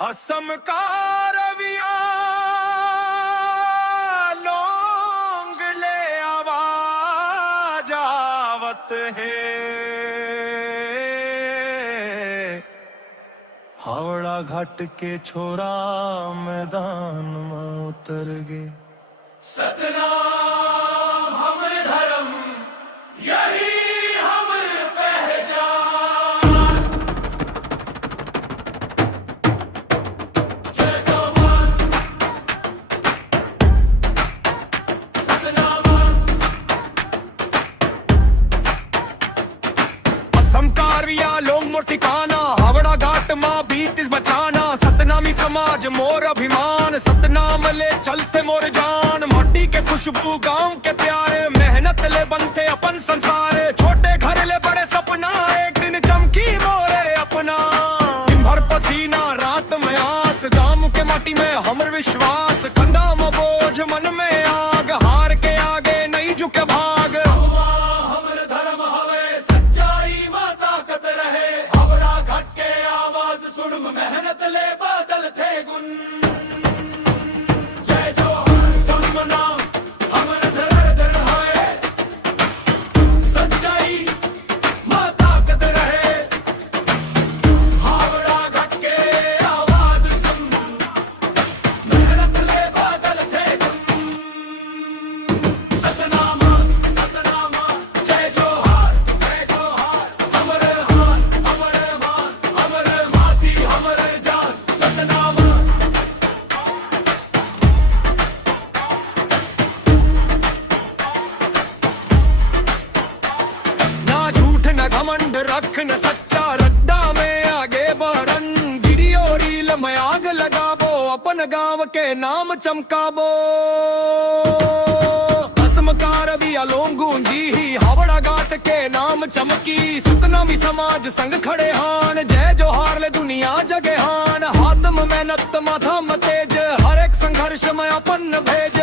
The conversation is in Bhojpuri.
असम का रविया लोंग ले आवाज आवत है। हावड़ा घाट के छोरा मैदान में उतर गए। सतनाम हमर धर्म यही हमर पहचान। जय कमान सतनाम। असम का रविया लोंग मोर ठिकाना, हावड़ा घाट माँ बीत बचाना। सतनामी समाज मोर अभिमान, सतनाम ले चलते मोर जान। माटी के खुशबू गांव के प्यारे, मेहनत ले बनते अपन संसार। छोटे घर ले बड़े सपना, एक दिन चमकी मोरे अपना। दिन भर पसीना रात में आस, गांव के माटी में हमर विश्वास। कंधा में बोझ मन में आग, हार के आगे नहीं झुके भाग। हमर धर्म हवे सच्चाई मां ताकत रहे। हावड़ा घाट के आवाज सुन, मेहनत ले बादल थे गुन। जय जोहर जमुना हमर धर है, सच्चाई मां ताकत रहे। हावड़ा घाट के आवाज सुन, मेहनत ले बादल थे गुन। सतनामा सतनामा जय जोहार हमर हान हमर मान हमर माटी हमर जान। सतनामा ना झूठ न घमंड रख न सच्चा, रद्दा में आगे बढ़न। वीडियो रील में आग लगाबो, अपन गांव के नाम चमकाबो। असम का रविया लोंग गूंजी ही, हावड़ा घाट के नाम चमकी। सतनामी समाज संग खड़े हान, जय जोहार ले दुनिया जगे हान। हाथ में मेहनत माथा में तेज, हर एक संघर्ष में अपन भेज।